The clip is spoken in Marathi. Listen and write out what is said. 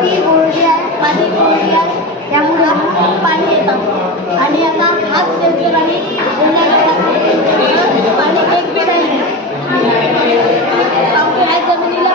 माती कोरडी आहे त्यामुळे पाणी येतं आणि आता हात सेन्सर आणि पाणी एक बी नाही ह्या जमिनीला